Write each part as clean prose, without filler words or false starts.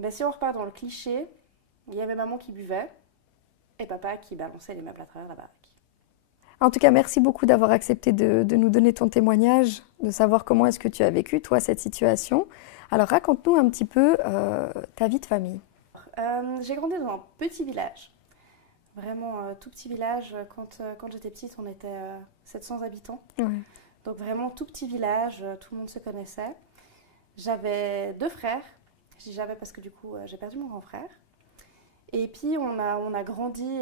Ben, si on repart dans le cliché, il y avait maman qui buvait et papa qui balançait les meubles à travers la baraque. En tout cas, merci beaucoup d'avoir accepté de nous donner ton témoignage, de savoir comment est-ce que tu as vécu, toi, cette situation. Alors, raconte-nous un petit peu ta vie de famille. J'ai grandi dans un petit village, vraiment tout petit village. Quand j'étais petite, on était 700 habitants. Ouais. Donc vraiment tout petit village, tout le monde se connaissait. J'avais 2 frères. Je dis j'avais parce que du coup, j'ai perdu mon grand frère. Et puis on a grandi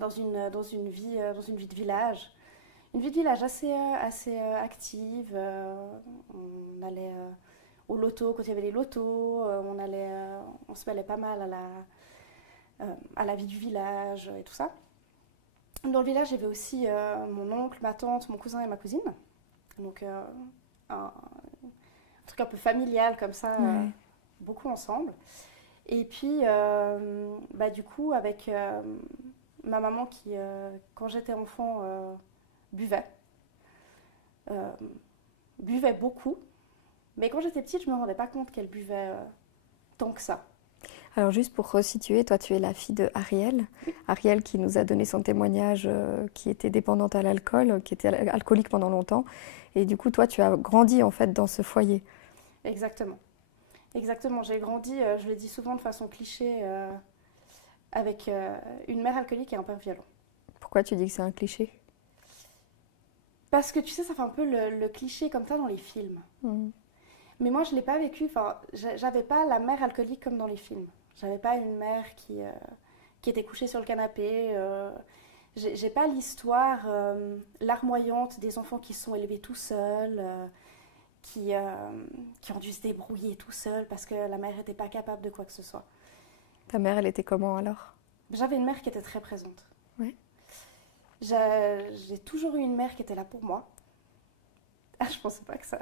dans une vie de village. Une vie de village assez active. On allait au loto quand il y avait les lotos. On se mêlait pas mal à la vie du village et tout ça. Dans le village, il y avait aussi mon oncle, ma tante, mon cousin et ma cousine. Donc un truc un peu familial comme ça, Ouais. beaucoup ensemble. Et puis, bah, du coup, avec ma maman qui, quand j'étais enfant, buvait. Euh, buvait beaucoup. Mais quand j'étais petite, je ne me rendais pas compte qu'elle buvait tant que ça. Alors, juste pour resituer, toi, tu es la fille de Ariel. Oui, Ariel qui nous a donné son témoignage, qui était dépendante à l'alcool, qui était alcoolique pendant longtemps. Et du coup, toi, tu as grandi en fait dans ce foyer. exactement. Exactement. J'ai grandi, je le dis souvent de façon cliché, avec une mère alcoolique et un père violent. Pourquoi tu dis que c'est un cliché? Parce que tu sais, ça fait un peu le cliché comme ça dans les films. Mm. Mais moi, je ne l'ai pas vécu. Enfin, j'avais pas la mère alcoolique comme dans les films. J'avais pas une mère qui était couchée sur le canapé. J'ai pas l'histoire larmoyante des enfants qui se sont élevés tout seuls, qui, euh, qui ont dû se débrouiller tout seuls parce que la mère n'était pas capable de quoi que ce soit. Ta mère, elle était comment alors? J'avais une mère qui était très présente. Ouais. J'ai toujours eu une mère qui était là pour moi. Ah, je pensais pas que ça.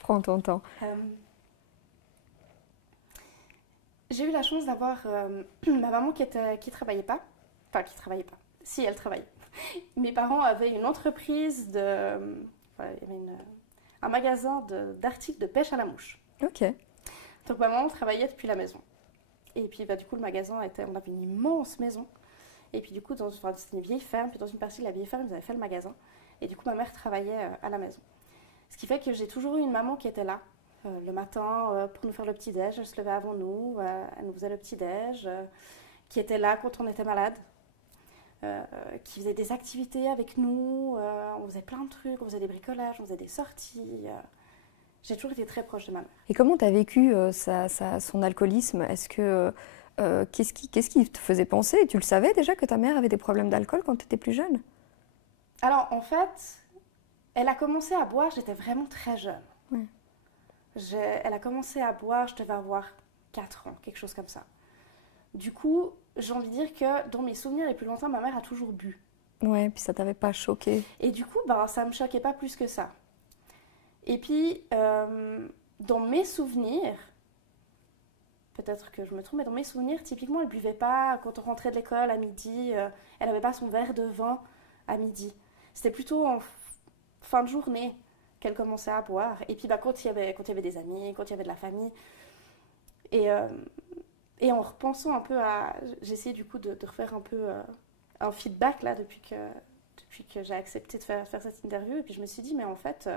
Prends ton temps. Euh, J'ai eu la chance d'avoir ma maman qui travaillait pas. Enfin, qui travaillait pas. Si, elle travaillait. Mes parents avaient une entreprise de. Enfin, il y avait un magasin d'articles de pêche à la mouche. Ok. Donc ma maman travaillait depuis la maison. Et puis bah, du coup, le magasin était. On avait une immense maison. Et puis du coup, enfin, c'était une vieille ferme. Puis dans une partie de la vieille ferme, ils avaient fait le magasin. Et du coup, ma mère travaillait à la maison. Ce qui fait que j'ai toujours eu une maman qui était là. Le matin, pour nous faire le petit-déj, elle se levait avant nous, elle nous faisait le petit-déj, qui était là quand on était malade, qui faisait des activités avec nous, on faisait plein de trucs, on faisait des bricolages, on faisait des sorties. J'ai toujours été très proche de ma mère. Et comment tu as vécu son alcoolisme? Qu'est-ce qui te faisait penser? Tu le savais déjà que ta mère avait des problèmes d'alcool quand tu étais plus jeune? Alors en fait, elle a commencé à boire, j'étais vraiment très jeune. Ouais. Elle a commencé à boire, je devais avoir 4 ans, quelque chose comme ça. Du coup, j'ai envie de dire que dans mes souvenirs les plus lointains, ma mère a toujours bu. Ouais, puis ça t'avait pas choqué. Et du coup, ben, ça me choquait pas plus que ça. Et puis, dans mes souvenirs, peut-être que je me trompe, mais dans mes souvenirs, typiquement, elle buvait pas quand on rentrait de l'école à midi. Elle avait pas son verre de vin à midi. C'était plutôt en fin de journée qu'elle commençait à boire. Et puis, bah, quand il y avait des amis, quand il y avait de la famille. Et, euh, et en repensant un peu à... J'ai essayé du coup de refaire un peu un feedback là depuis que j'ai accepté de faire cette interview. Et puis je me suis dit, mais en fait,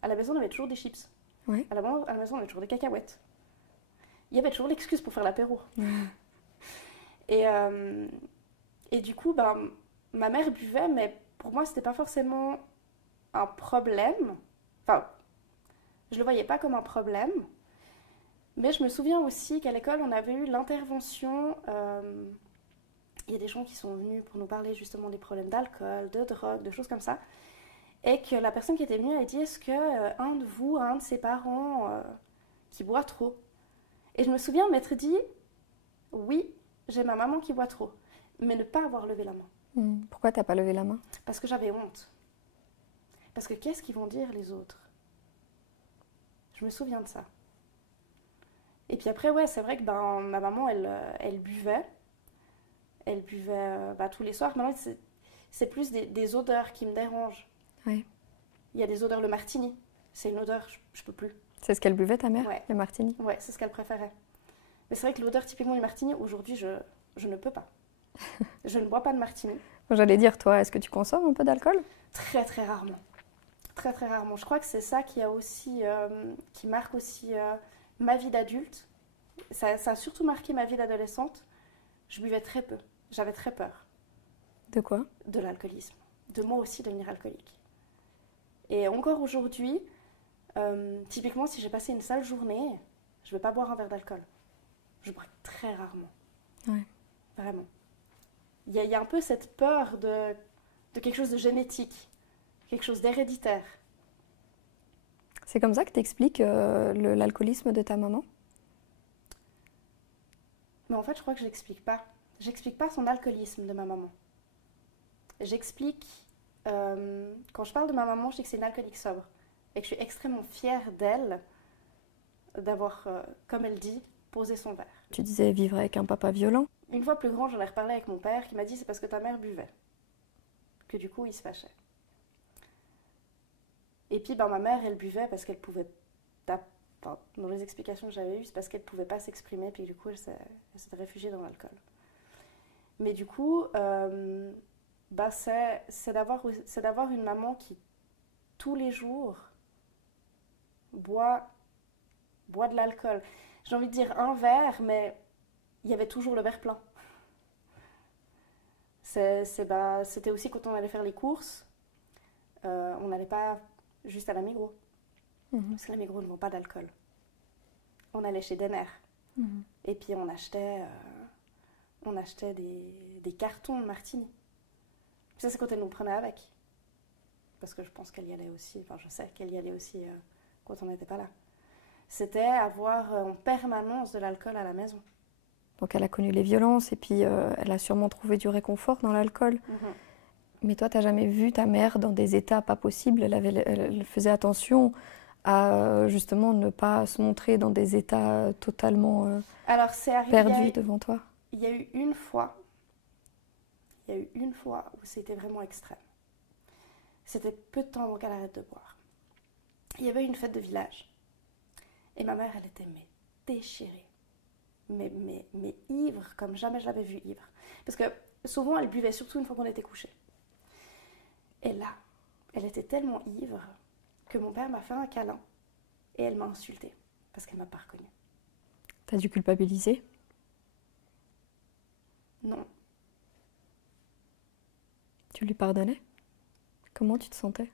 à la maison, on avait toujours des chips. Ouais. À la maison, on avait toujours des cacahuètes. Il y avait toujours l'excuse pour faire l'apéro. Ouais. Et, euh, et du coup, ben, ma mère buvait, mais pour moi, c'était pas forcément un problème. Enfin, je le voyais pas comme un problème. Mais je me souviens aussi qu'à l'école, on avait eu l'intervention. Il y a des gens qui sont venus pour nous parler justement des problèmes d'alcool, de drogue, de choses comme ça. Et que la personne qui était venue a dit, est-ce que un de ses parents qui boit trop? Et je me souviens m'être dit, oui, j'ai ma maman qui boit trop. Mais ne pas avoir levé la main. Pourquoi t'as pas levé la main? Parce que j'avais honte. Parce que qu'est-ce qu'ils vont dire les autres? Je me souviens de ça. Et puis après, ouais, c'est vrai que ben, ma maman, elle buvait. Elle buvait bah, tous les soirs. Maintenant, c'est plus des odeurs qui me dérangent. Ouais. Il y a des odeurs, le martini. C'est une odeur, je peux plus. C'est ce qu'elle buvait, ta mère, Ouais. les martinis? Ouais, c'est ce qu'elle préférait. Mais c'est vrai que l'odeur typiquement du martini, aujourd'hui, je ne peux pas. Je ne bois pas de martini. J'allais dire, toi, est-ce que tu consommes un peu d'alcool? Très très rarement. Très très rarement. Je crois que c'est ça qui a aussi, qui marque aussi ma vie d'adulte. Ça a surtout marqué ma vie d'adolescente. Je buvais très peu. J'avais très peur De quoi? de l'alcoolisme. De moi aussi devenir alcoolique. Et encore aujourd'hui, typiquement si j'ai passé une sale journée, je ne vais pas boire un verre d'alcool. Je bois très rarement. Ouais. Vraiment. Il y a un peu cette peur de quelque chose de génétique, quelque chose d'héréditaire. C'est comme ça que tu expliques l'alcoolisme de ta maman? Mais en fait, je crois que je l'explique pas. J'explique pas son alcoolisme de ma maman. J'explique, quand je parle de ma maman, je dis que c'est une alcoolique sobre. Et que je suis extrêmement fière d'elle d'avoir, comme elle dit, posé son verre. Tu disais vivre avec un papa violent. Une fois plus grand, j'en ai reparlé avec mon père qui m'a dit c'est parce que ta mère buvait. Que du coup, il se fâchait. Et puis, ma mère, elle buvait parce qu'elle pouvait... Enfin, dans les explications que j'avais eues, c'est parce qu'elle ne pouvait pas s'exprimer, puis du coup, elle s'est réfugiée dans l'alcool. Mais du coup, c'est d'avoir une maman qui, tous les jours, boit de l'alcool. J'ai envie de dire un verre, mais il y avait toujours le verre plein. C'était aussi quand on allait faire les courses, on n'allait pas juste à la Migros. Parce que la Migros ne vend pas d'alcool. On allait chez Denner. Et puis on achetait des cartons de martini. Ça, c'est quand elle nous prenait avec. Parce que je pense qu'elle y allait aussi, enfin je sais qu'elle y allait aussi quand on n'était pas là. C'était avoir en permanence de l'alcool à la maison. Donc elle a connu les violences et puis elle a sûrement trouvé du réconfort dans l'alcool. Mais toi, tu n'as jamais vu ta mère dans des états pas possibles? Elle faisait attention à justement ne pas se montrer dans des états totalement Alors, c'est arrivé, perdus devant toi? Il y a eu une fois où c'était vraiment extrême. C'était peu de temps avant qu'elle arrête de boire. Il y avait une fête de village. Et ma mère, elle était déchirée. Mais ivre, comme jamais je l'avais vue ivre. Parce que souvent, elle buvait surtout une fois qu'on était couchés. Et là, elle était tellement ivre que mon père m'a fait un câlin et elle m'a insultée parce qu'elle m'a pas reconnue. T'as dû culpabiliser? Non. Tu lui pardonnais? Comment tu te sentais?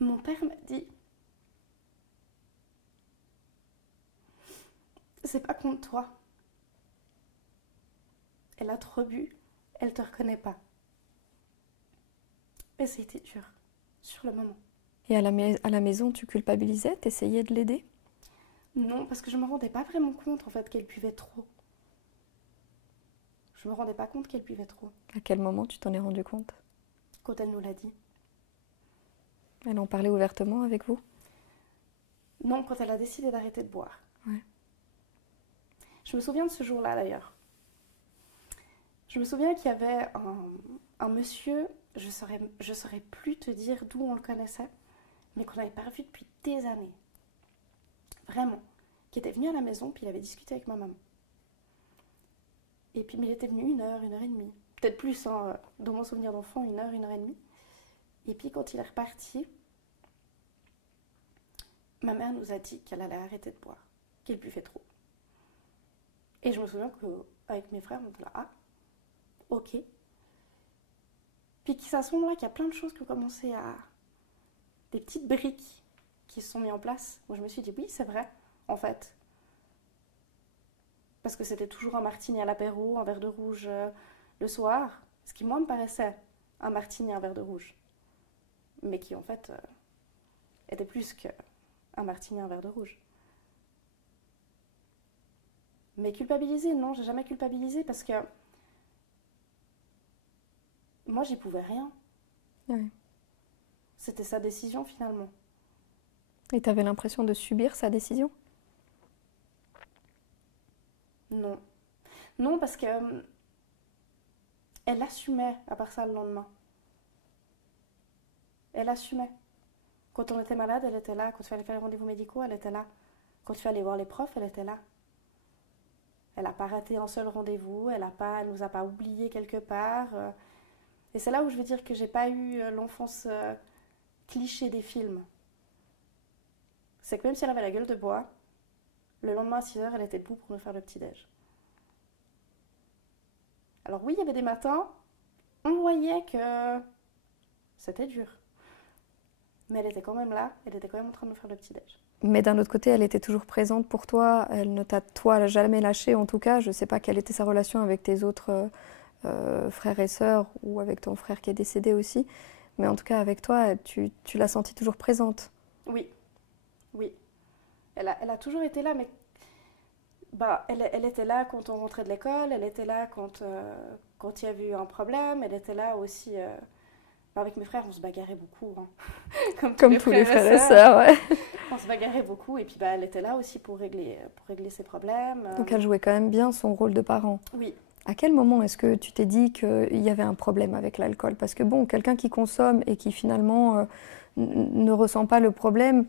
Mon père m'a dit c'est pas contre toi. Elle a trop bu, elle te reconnaît pas. Et c'était dur, sur le moment. Et à la maison, tu culpabilisais? T'essayais de l'aider? Non, parce que je me rendais pas vraiment compte en fait qu'elle buvait trop. Je me rendais pas compte qu'elle buvait trop. À quel moment tu t'en es rendu compte? Quand elle nous l'a dit. Elle en parlait ouvertement avec vous? Non, quand elle a décidé d'arrêter de boire. Ouais. Je me souviens de ce jour-là d'ailleurs. Je me souviens qu'il y avait un monsieur, je saurais plus te dire d'où on le connaissait, mais qu'on n'avait pas revu depuis des années. Vraiment. Qui était venu à la maison, puis il avait discuté avec ma maman. Et puis il était venu 1 heure, 1 heure et demie. Peut-être plus, hein, dans mon souvenir d'enfant, 1 heure, 1 heure et demie. Et puis quand il est reparti, ma mère nous a dit qu'elle allait arrêter de boire, qu'elle buvait trop. Et je me souviens qu'avec mes frères, on était là, ah, ok. Puis c'est à ce moment-là qu'il y a plein de choses qui ont commencé à... Des petites briques qui se sont mises en place. Où je me suis dit, oui, c'est vrai, en fait. Parce que c'était toujours un martini à l'apéro, un verre de rouge le soir. Ce qui, moi, me paraissait un martini, un verre de rouge. Mais qui, en fait, était plus qu'un martini, un verre de rouge. Mais culpabiliser, non, j'ai jamais culpabilisé parce que moi, j'y pouvais rien. Ouais. C'était sa décision, finalement. Et t'avais l'impression de subir sa décision? Non. Non, parce que elle assumait, à part ça, le lendemain. Elle assumait. Quand on était malade, elle était là. Quand il fallait faire les rendez-vous médicaux, elle était là. Quand il fallait voir les profs, elle était là. Elle n'a pas raté un seul rendez-vous, elle nous a pas oubliés quelque part. Et c'est là où je veux dire que j'ai pas eu l'enfance cliché des films. C'est que même si elle avait la gueule de bois, le lendemain à 6h, elle était debout pour nous faire le petit-déj. Alors oui, il y avait des matins, on voyait que c'était dur. Mais elle était quand même là, elle était quand même en train de nous faire le petit-déj. Mais d'un autre côté, elle était toujours présente pour toi, elle ne t'a toi jamais lâché en tout cas. Je ne sais pas quelle était sa relation avec tes autres frères et sœurs ou avec ton frère qui est décédé aussi. Mais en tout cas, avec toi, tu l'as sentie toujours présente. Oui, oui. Elle a toujours été là, mais elle était là quand on rentrait de l'école, elle était là quand il y avait eu un problème, elle était là aussi... avec mes frères, on se bagarrait beaucoup. Hein. Comme tous les frères et sœurs, ouais. On se bagarrait beaucoup et puis elle était là aussi pour régler ses problèmes. Donc elle jouait quand même bien son rôle de parent. Oui. À quel moment est-ce que tu t'es dit qu'il y avait un problème avec l'alcool? Parce que bon, quelqu'un qui consomme et qui finalement ne ressent pas le problème,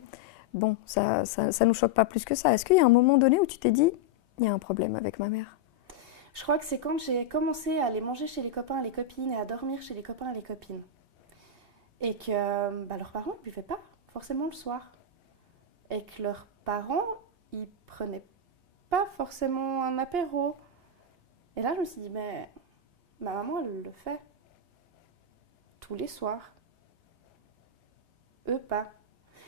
bon, ça nous choque pas plus que ça. Est-ce qu'il y a un moment donné où tu t'es dit, il y a un problème avec ma mère? Je crois que c'est quand j'ai commencé à aller manger chez les copains et les copines et à dormir chez les copains et les copines. Et que leurs parents ne buvaient pas forcément le soir. Et que leurs parents, ils prenaient pas forcément un apéro. Et là, je me suis dit, mais ma maman, elle le fait. Tous les soirs. Eux, pas.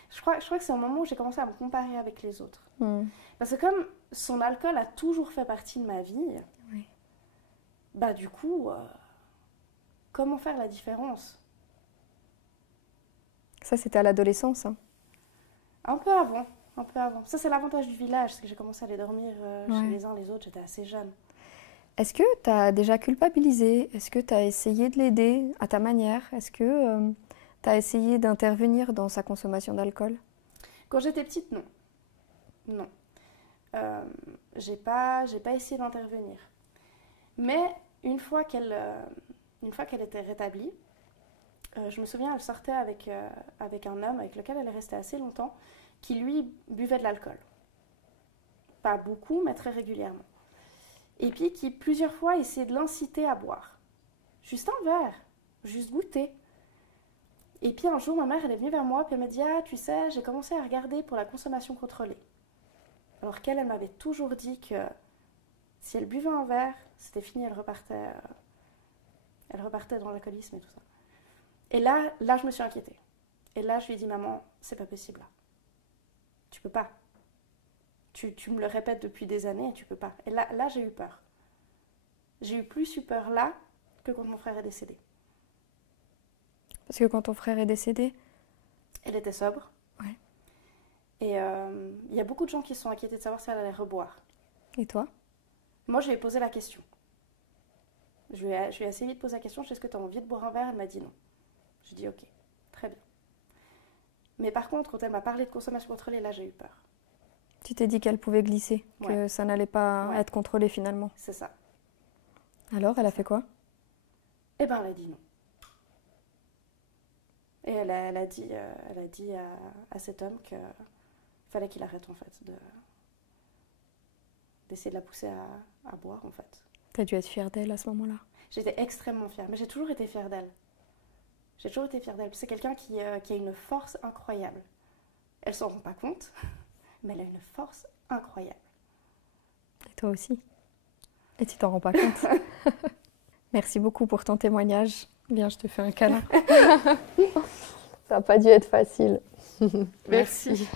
Je crois que c'est un moment où j'ai commencé à me comparer avec les autres. Parce que comme son alcool a toujours fait partie de ma vie, oui. Du coup, comment faire la différence? Ça, c'était à l'adolescence, hein. Un peu avant. Ça, c'est l'avantage du village, c'est que j'ai commencé à aller dormir chez les uns les autres, j'étais assez jeune. Est-ce que tu as déjà culpabilisé? Est-ce que tu as essayé de l'aider à ta manière? Est-ce que tu as essayé d'intervenir dans sa consommation d'alcool? Quand j'étais petite, non. Non. J'ai pas essayé d'intervenir. Mais une fois qu'elle était rétablie, je me souviens, elle sortait avec un homme avec lequel elle est restée assez longtemps, qui lui buvait de l'alcool. Pas beaucoup, mais très régulièrement. Et puis qui plusieurs fois essayait de l'inciter à boire. Juste un verre, juste goûter. Et puis un jour, ma mère, elle est venue vers moi, puis elle m'a dit « Ah, tu sais, j'ai commencé à regarder pour la consommation contrôlée. » Alors qu'elle m'avait toujours dit que si elle buvait un verre, c'était fini, elle repartait dans l'alcoolisme et tout ça. Et là, je me suis inquiétée. Et là, je lui ai dit, maman, c'est pas possible. Tu peux pas. Tu me le répètes depuis des années et tu peux pas. Et là, j'ai eu peur. J'ai eu plus eu peur là que quand mon frère est décédé. Parce que quand ton frère est décédé? Elle était sobre. Ouais. Et il y a beaucoup de gens qui se sont inquiétés de savoir si elle allait reboire. Et toi? Moi, je lui ai posé la question. Je lui ai assez vite posé la question, est-ce que tu as envie de boire un verre? Elle m'a dit non. J'ai dit ok, très bien. Mais par contre, quand elle m'a parlé de consommation contrôlée, là j'ai eu peur. Tu t'es dit qu'elle pouvait glisser, ouais. Que ça n'allait pas être contrôlé finalement. C'est ça. Alors, elle a fait quoi? Eh ben, elle a dit non. Et elle a dit à cet homme qu'il fallait qu'il arrête en fait d'essayer de la pousser à boire en fait. T'as dû être fière d'elle à ce moment-là? J'étais extrêmement fière, mais j'ai toujours été fière d'elle. C'est quelqu'un qui a une force incroyable. Elle s'en rend pas compte, mais elle a une force incroyable. Et toi aussi. Et tu t'en rends pas compte. Merci beaucoup pour ton témoignage. Viens, je te fais un câlin. Ça n'a pas dû être facile. Merci.